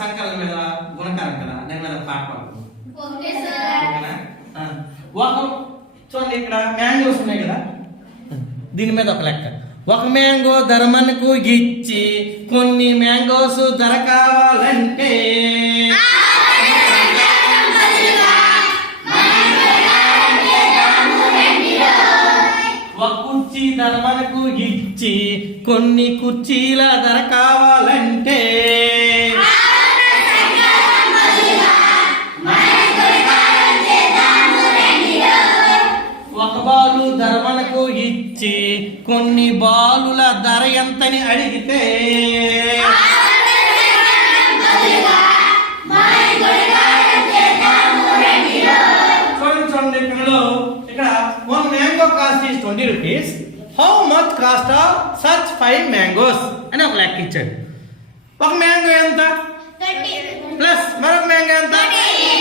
సంకలనం మీద గుణకారం కదా నేను మీద. ఒక చూడండి ఇక్కడ మ్యాంగోస్ ఉన్నాయి కదా దీని మీద ఒక లెక్క. ఒక మ్యాంగో ధర మనకు ఇచ్చి కొన్ని మ్యాంగోస్ ధర కావాలంటే. ఒక కుర్చీ ధర మనకు ఇచ్చి కొన్ని కుర్చీల ధర కావాలంటే. మనకు ఇచ్చి కొన్ని బాలుల ధర ఎంతని అడిగితే చూడండి చూడండి పిల్లలు. ఇక్కడ one mango cost is twenty rupees how much cost of such five mangoes అని ఒక లెక్క ఇచ్చాడు. ఒక మ్యాంగో ఎంత? ప్లస్ మరొక మ్యాంగో ఎంత?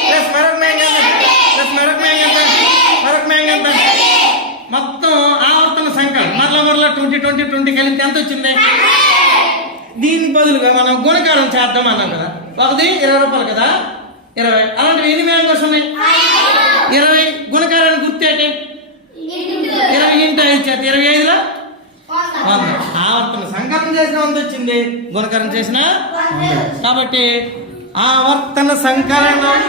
ప్లస్ మరొక మ్యాంగో ఎంత ప్లస్ మరొక మ్యాంగో ఎంత మరొక మ్యాంగో ఎంత మొత్తం ఆవర్తన సంఖ్య మరల ట్వంటీ ట్వంటీ ట్వంటీ కలిపితే ఎంత వచ్చింది? దీని బదులుగా మనం గుణకారం చేద్దాం అన్నాం కదా. ఒకది ఇరవై రూపాయలు కదా? ఇరవై. అలాంటివి ఎన్ని మ్యాంగోస్ ఉన్నాయి? ఇరవై. గుణకారానికి గుర్తేటి ఇరవై ఇంటూ ఐదు చేత ఇరవై ఐదులో? వంద. ఆవర్తన సంకలనం చేసిన వంద వచ్చింది. గుణకారం చేసిన కాబట్టి ఆవర్తన సంకలనం